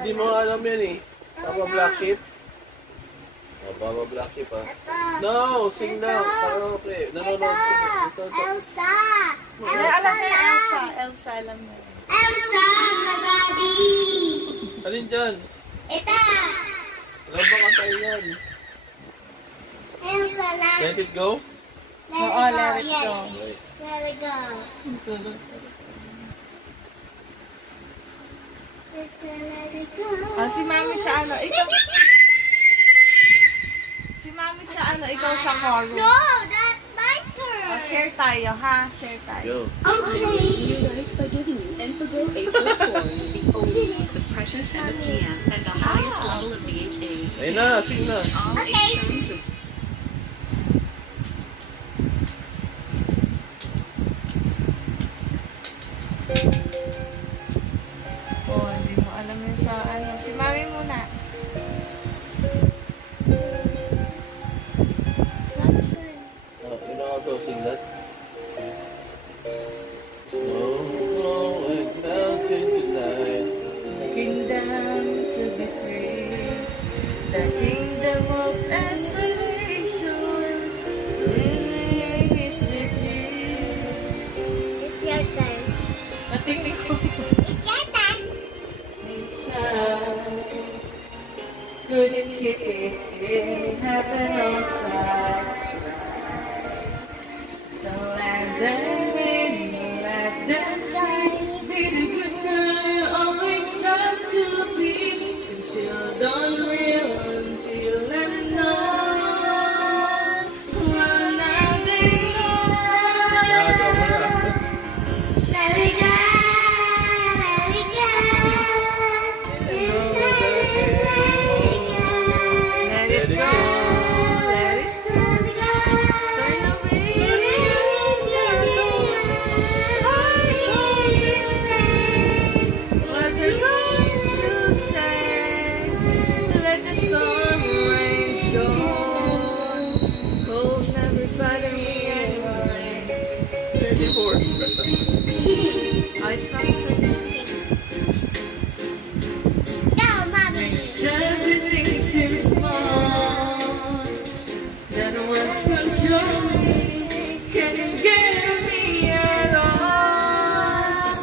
Hindi mo alam yan eh. Papa Black Sheep? Oh, Papa Black Sheep ah. No, sing now. Karaoke. Nanonood ko. Ito. Elsa! Alam mo yung Elsa. Elsa, alam mo. Elsa, my baby! Alin dyan? Ito! Alam ba katayin yan? Elsa, Let it go? let Oo, it go. let it Yes. go. Let it go. Let it go. Oh, si Mami sa ano? Ikaw. Si Mami sa ano? Ikaw sa chorus. No, that's my turn. Oh, share tayo, ha? Share tayo. Go. Okay. Unite by giving you Enfagrow A+4, the only with precious NF/PM and the highest level of DHA. Ayun na, sing na. All Okay. 8 tones of Oh, hindi mo alam yun sa ano. Si Mami muna. Si Mami sir. Oh, you know how to sing that? Snow blowing mountain tonight. Kingdom to be free. The kingdom of isolation. Living is the key. It's your turn. Natingin ko. It's your turn. Inside. Couldn't keep it happen outside. Don't let them win, don't let them see. Be the good girl you always try to be. Concealed, unreal, until and known. Well, now they know. Let it go. Let it go. Let it go, let it go. Let it go. Turn away your door. I understand what they're going to say. Let the storm rage on. Cold never bother me anyway. 24. I stop saying Go, mommy. everything seems small. That what's control me can get me at all.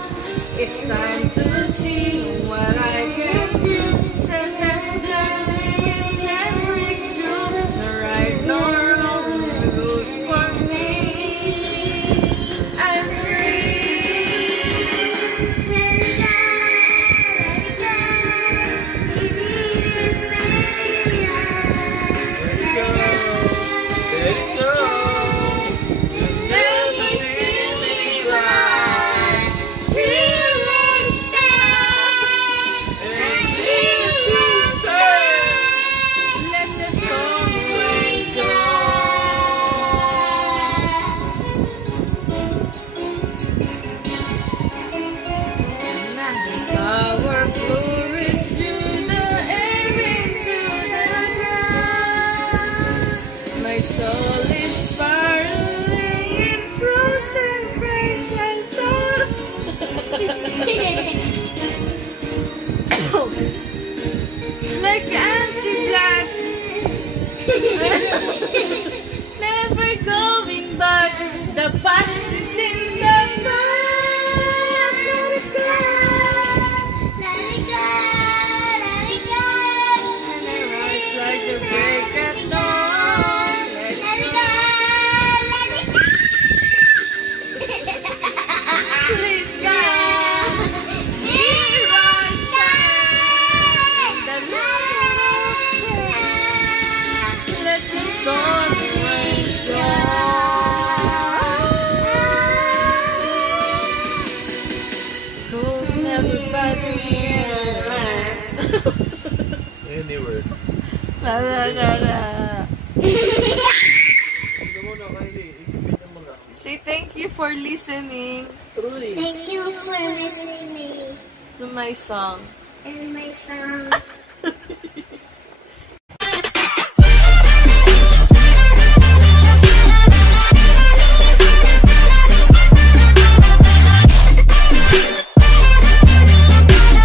It's time to see what I can do. The destiny is every truth. The right nor wrong rules for me. I'm free. Let it go. Let it go. Easy to say. Let it go. Let it go. Never see me cry. Here and stand. And here and stand. Let the storm rage on. Power flowing through the air into the ground. My soul is spiraling in frozen fragile soul. Like antsy blast, never going back. The past is in the past. Let it go. Let it go. Let it go. And I rise like the break at dawn. Let Let it it go. go. Let it go. Please God. Here I stand. The let the storm rage on. Cold never bother me. Anywhere. La la la la. Ito mo na, Kylie. Ikipin mo lang. Say thank you for listening Truly. Thank you for listening to my song. and my song.